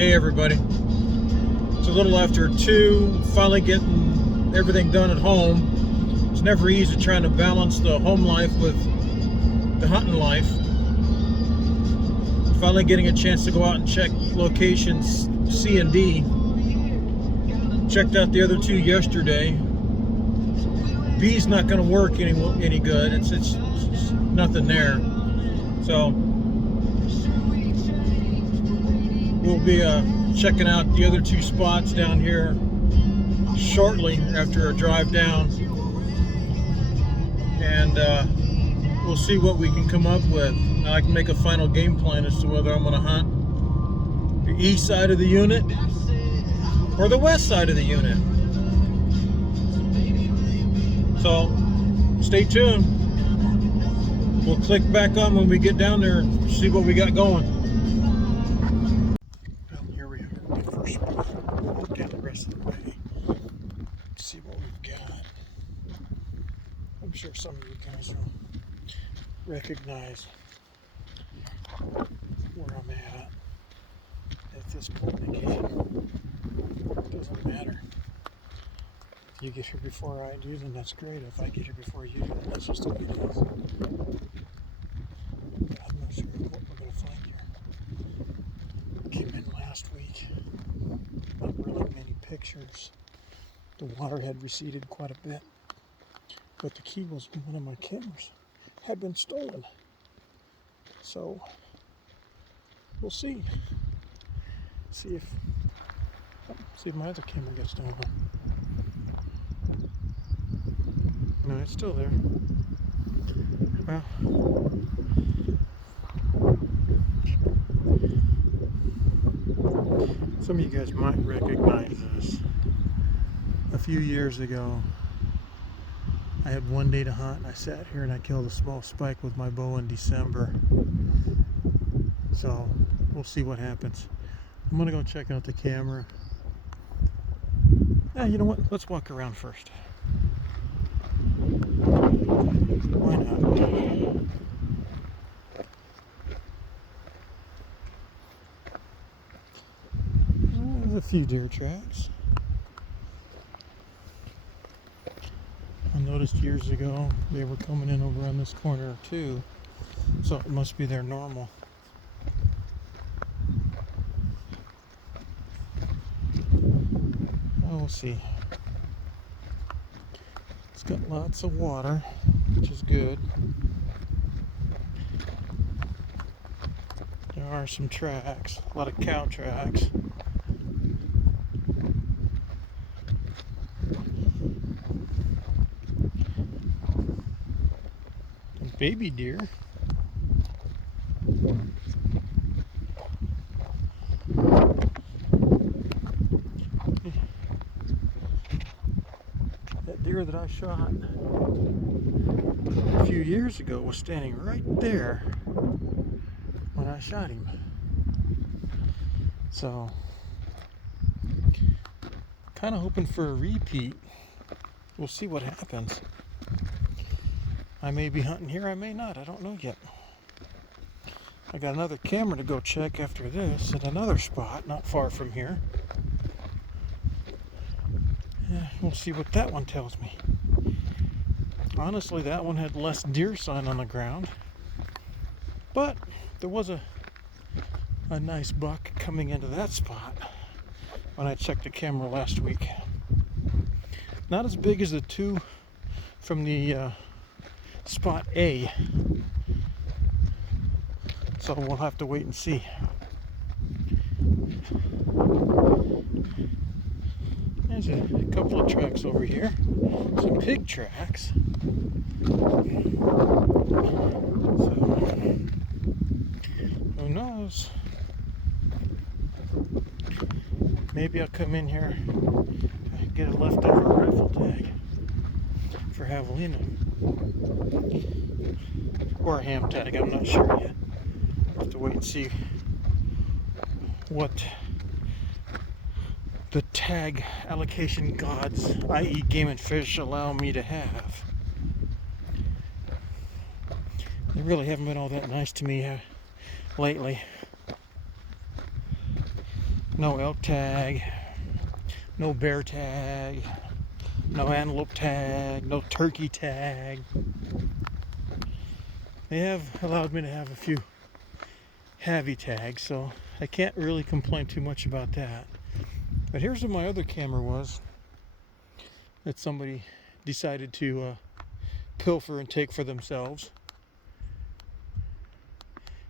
Hey everybody, it's a little after 2, finally getting everything done at home. It's never easy trying to balance the home life with the hunting life. Finally getting a chance to go out and check locations C and D. Checked out the other 2 yesterday. B's not going to work any good. It's nothing there. So we'll be checking out the other 2 spots down here shortly after a drive down, and we'll see what we can come up with. I can make a final game plan as to whether I'm going to hunt the east side of the unit or the west side of the unit. So stay tuned. We'll click back on when we get down there and see what we got going. Here we are, my first spot. Walk down the rest of the way. See what we've got. I'm sure some of you guys will recognize where I'm at this point in the game. It doesn't matter. If you get here before I do, then that's great. If I get here before you do, then that's just the way it is. I'm not sure what we're going to find here. Came in last week. Not really many pictures. The water had receded quite a bit. But the key was one of my cameras had been stolen. So we'll see. See if my other camera gets stolen. No, it's still there. Well, some of you guys might recognize this. A few years ago, I had one day to hunt, and I sat here and I killed a small spike with my bow in December. So we'll see what happens. I'm gonna go check out the camera. You know what? Let's walk around first. Why not? There's a few deer tracks. I noticed years ago they were coming in over on this corner too, so it must be their normal. We'll see. It's got lots of water, which is good. There are some tracks, a lot of cow tracks. And baby deer. That deer that I shot a few years ago was standing right there when I shot him. So, kind of hoping for a repeat. We'll see what happens. I may be hunting here, I may not. I don't know yet. I got another camera to go check after this at another spot not far from here. We'll see what that one tells me. Honestly, that one had less deer sign on the ground, but there was a nice buck coming into that spot when I checked the camera last week. Not as big as the 2 from the spot A, so we'll have to wait and see. There's a couple of tracks over here, some pig tracks. So, who knows? Maybe I'll come in here and get a leftover rifle tag for javelina. Or a ham tag, I'm not sure yet. I'll have to wait and see what the tag allocation gods, i.e. Game and Fish, allow me to have. They really haven't been all that nice to me lately. No elk tag, no bear tag, no antelope tag, no turkey tag. They have allowed me to have a few heavy tags, so I can't really complain too much about that. But here's what my other camera was that somebody decided to pilfer and take for themselves.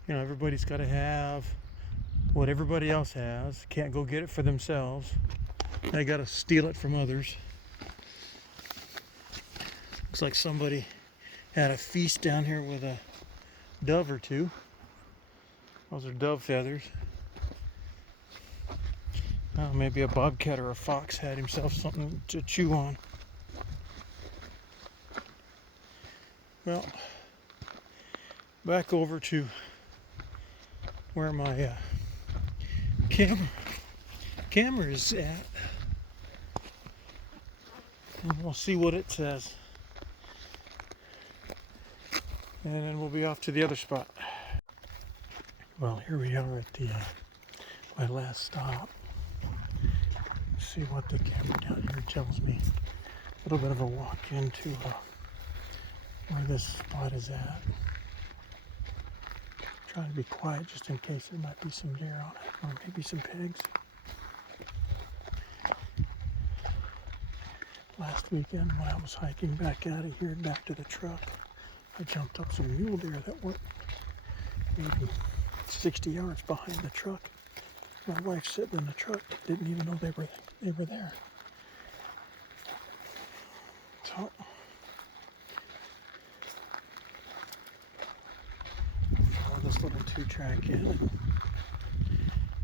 You know, everybody's got to have what everybody else has. Can't go get it for themselves. They got to steal it from others. Looks like somebody had a feast down here with a dove or two. Those are dove feathers. Maybe a bobcat or a fox had himself something to chew on. Well, back over to where my camera is at, and we'll see what it says, and then we'll be off to the other spot. Well, here we are at the my last stop. Let's see what the camera down here tells me. A little bit of a walk into where this spot is at. Trying to be quiet just in case there might be some deer on it, or maybe some pigs. Last weekend when I was hiking back out of here, back to the truck, I jumped up some mule deer that weren't maybe 60 yards behind the truck. My wife sitting in the truck didn't even know they were there. So follow this little 2-track in, and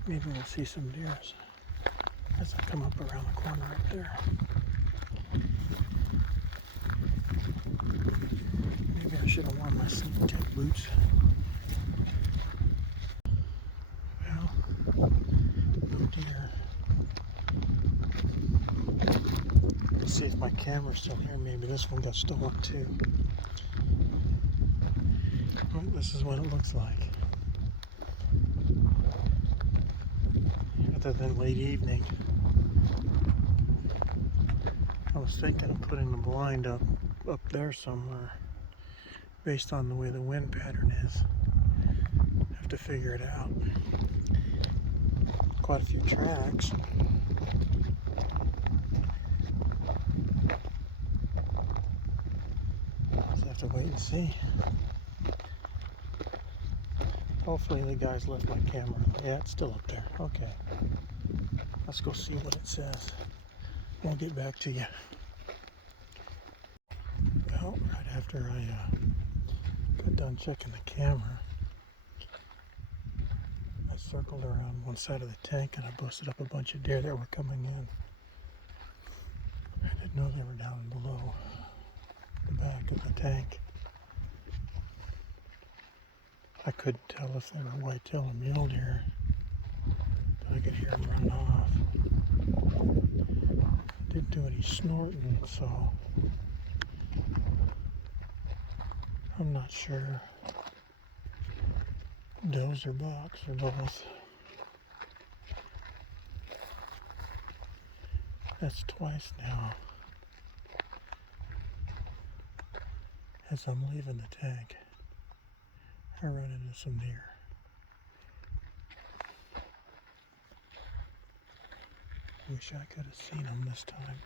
maybe we'll see some deer as I come up around the corner right there. Maybe I should have worn my sneak tech boots. Well, no deer. Let's see if my camera's still here. Maybe this one got stolen too. Well, this is what it looks like. Other than late evening. I was thinking of putting the blind up there somewhere, based on the way the wind pattern is. Have to figure it out. Quite a few tracks. Just have to wait and see. Hopefully the guys left my camera. Yeah, it's still up there. Okay. Let's go see what it says. I'll get back to you. Well, right after I got done checking the camera, I circled around one side of the tank and I busted up a bunch of deer that were coming in. I didn't know they were down below the back of the tank. I couldn't tell if they were whitetail or mule deer, but I could hear them running off. Didn't do any snorting, so I'm not sure. Does or bucks or both. That's twice now as I'm leaving the tank. I run into some deer. Wish I could have seen them this time.